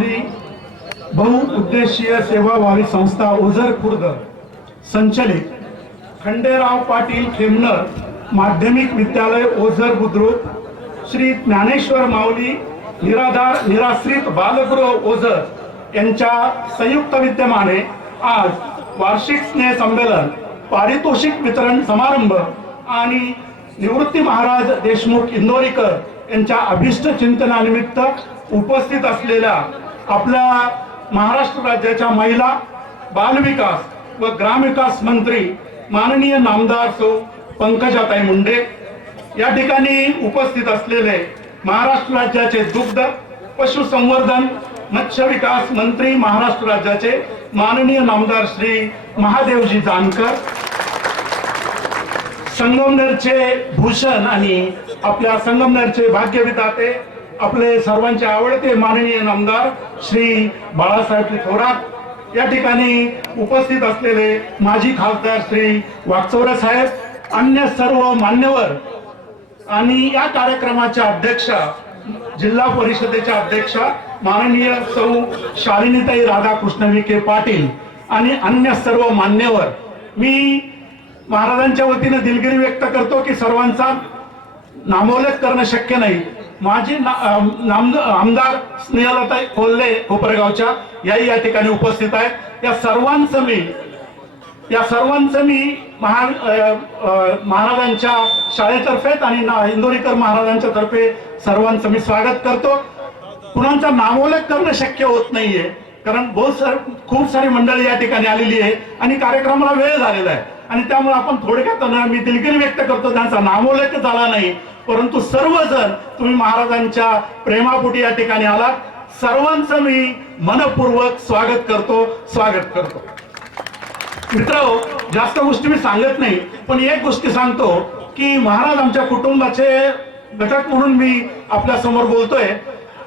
बहु बहुउद्देशीय सेवाभावी संस्था ओझर खुर्द संचलित खंडेराव पाटील खेमनर माध्यमिक विद्यालय ओझर बुद्रुक श्री ज्ञानेश्वर माऊली निराधार निराश्रित बालगृह ओझर यांच्या संयुक्त विद्यमाने आज वार्षिक स्नेह संमेलन पारितोषिक वितरण समारंभ आणि निवृत्ती महाराज देशमुख इंदोरीकर यांच्या अभिष्ट चिंतनानिमित्त उपस्थित असलेल्या आपल्या महाराष्ट्र राज्याच्या महिला बालविकास व ग्रामविकास मंत्री माननीय नामदार सो पंकजाताई मुंडे या ठिकाणी उपस्थित असलेले महाराष्ट्र राज्याचे दुग्ध पशुसंवर्धन मत्स्य विकास मंत्री महाराष्ट्र राज्याचे माननीय नामदार श्री महादेवजी जानकर संगमनेरचे भूषण आणि आपल्या संगमनेरचे भाग्यविधाते आपले सर्वांचे आवडते माननीय नामदार श्री बाळासाहेब थोरात. या ठिकाणी उपस्थित असलेले माजी खासदार श्री वागचौरे साहेब अन्य सर्व मान्यवर आणि या कार्यक्रमाच्या अध्यक्षा जिल्हा परिषदेच्या अध्यक्षा माननीय सौ शालिनीताई राधाकृष्ण विखे पाटील आणि अन्य सर्व मान्यवर. मी महाराजांच्या वतीने दिलगिरी व्यक्त करतो की सर्वांचा नामोल्लेख करणं शक्य नाही. माझे आमदार स्नेहलताई कोल्हे कोपरेगावच्या याही या ठिकाणी उपस्थित आहेत. या सर्वांचं मी या सर्वांचं मी महा महाराजांच्या शाळेतर्फेच आणि इंदोरीकर महाराजांच्या तर्फे सर्वांचं मी स्वागत करतो. कुणाचा नामोल्लेख करणं शक्य होत नाहीये कारण बहुत सार खूप सारी मंडळी या ठिकाणी आलेली आहे आणि कार्यक्रमाला वेळ झालेला आहे. आणि त्यामुळे आपण थोडक्यात मी दिलगिरी व्यक्त करतो त्यांचा नामोल्लेख झाला नाही. परंतु सर्वजण तुम्ही महाराजांच्या प्रेमापुटी या ठिकाणी आलात. सर्वांचं मी मनपूर्वक स्वागत करतो स्वागत करतो. मित्र जास्त गोष्टी मी सांगत नाही पण एक गोष्टी सांगतो की महाराज आमच्या कुटुंबाचे घटक म्हणून मी आपल्यासमोर बोलतोय.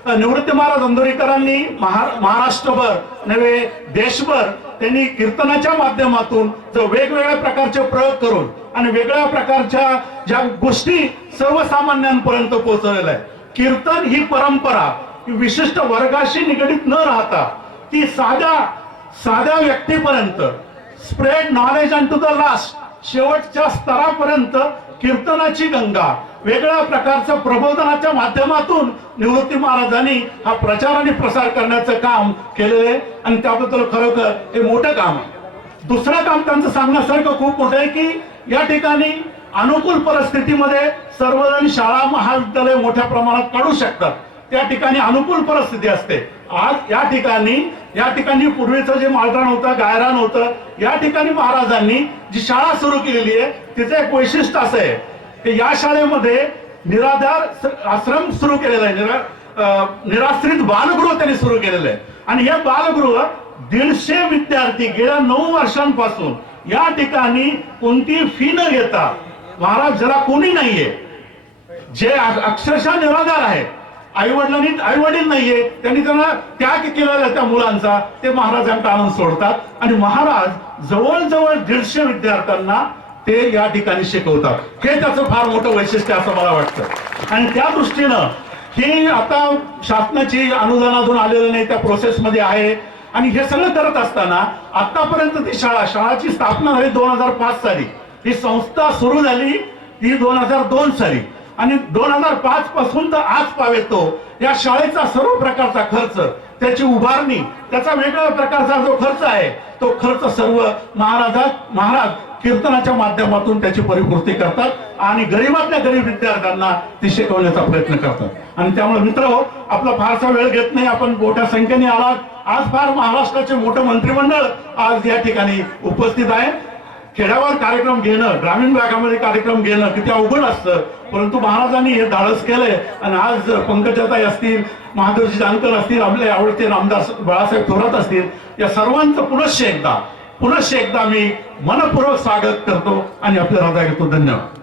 निवृत्त निवृत्ती महाराज अंदोरीकरांनी महा- महाराष्ट्रभर नव्हे देशभर त्यांनी कीर्तनाच्या माध्यमातून जर वेगवेगळ्या प्रकारचे प्रयोग करून आणि वेगळ्या प्रकारच्या ज्या गोष्टी सर्वसामान्यांपर्यंत पोहोचवलेल्या आहे कीर्तन ही परंपरा विशिष्ट वर्गाशी निगडीत न राहता ती साध्या साध्या व्यक्तीपर्यंत spread knowledge and to the last शेवटच्या स्तरापर्यंत कीर्तनाची गंगा वेगळ्या प्रकारचं प्रबोधनाच्या माध्यमातून निवृत्ती महाराजांनी हा प्रचार आणि प्रसार करण्याचं काम केलेलं आहे. आणि त्याबद्दल खरोखर हे मोठं काम आहे. दुसरं काम त्यांचं सांगण्यासारखं खूप मोठं आहे की या ठिकाणी अनुकूल परिस्थितीमध्ये सर्वजण शाळा महाविद्यालय मोठ्या प्रमाणात काढू शकतात. त्या ठिकाणी अनुकूल परिस्थिती असते. आज या ठिकाणी या ठिकाणी पूर्वीचं जे मालरान होतं गायरान होतं या ठिकाणी महाराजांनी जी शाळा सुरू केलेली आहे तिचं एक वैशिष्ट्य असं आहे. की या शाळेमध्ये निराधार आश्रम सुरू केलेला आहे. निरा निराश्रित बालगृह त्यांनी सुरू केलेलं आहे. आणि हे बालगृह दीडशे विद्यार्थी गेल्या नऊ वर्षांपासून या ठिकाणी कोणती फी न घेता महाराज जरा कोणी नाहीये. जे अक्षरशः निराधार आहे. आई वडिलांनी आई वडील नाहीये. त्यांनी त्यांना त्याग केलेला त्या मुलांचा. ते महाराजांना आनंद सोडतात. आणि महाराज जवळजवळ दीडशे विद्यार्थ्यांना ते या ठिकाणी शिकवतात. हे त्याचं फार मोठं वैशिष्ट्य असं मला वाटतं. आणि त्या दृष्टीनं ही आता शासनाची अनुदानातून आलेलं नाही त्या प्रोसेसमध्ये आहे. आणि हे सगळं करत असताना आतापर्यंत ती शाळा शाळाची स्थापना झाली दोन हजार पाच साली. ही संस्था सुरू झाली ही दोन हजार दोन साली. आणि दोन हजार पाच पासून तर आज पावेतो. या शाळेचा सर्व प्रकारचा खर्च त्याची उभारणी त्याचा वेगळ्या प्रकारचा जो खर्च आहे तो खर्च सर्व महाराजा महाराज कीर्तनाच्या माध्यमातून त्याची परिपूर्ती करतात आणि गरीबातल्या गरीब विद्यार्थ्यांना ती शिकवण्याचा प्रयत्न करतात. आणि त्यामुळे मित्र हो आपला फारसा वेळ घेत नाही आपण मोठ्या संख्येने आलात. आज फार महाराष्ट्राचे मोठं मंत्रिमंडळ आज या ठिकाणी उपस्थित आहे. खेड्यावर कार्यक्रम घेणं ग्रामीण भागामध्ये कार्यक्रम घेणं किती अवघड असतं. परंतु महाराजांनी हे धाडस केलंय. आणि आज पंकजाताई असतील महादेवजी जानकर असतील आपले आवडते रामदास बाळासाहेब थोरात असतील या सर्वांचं पुनश्च एकदा पुनश्च एकदा मी मनपूर्वक स्वागत करतो आणि आपल्या हृदय घेतो धन्यवाद.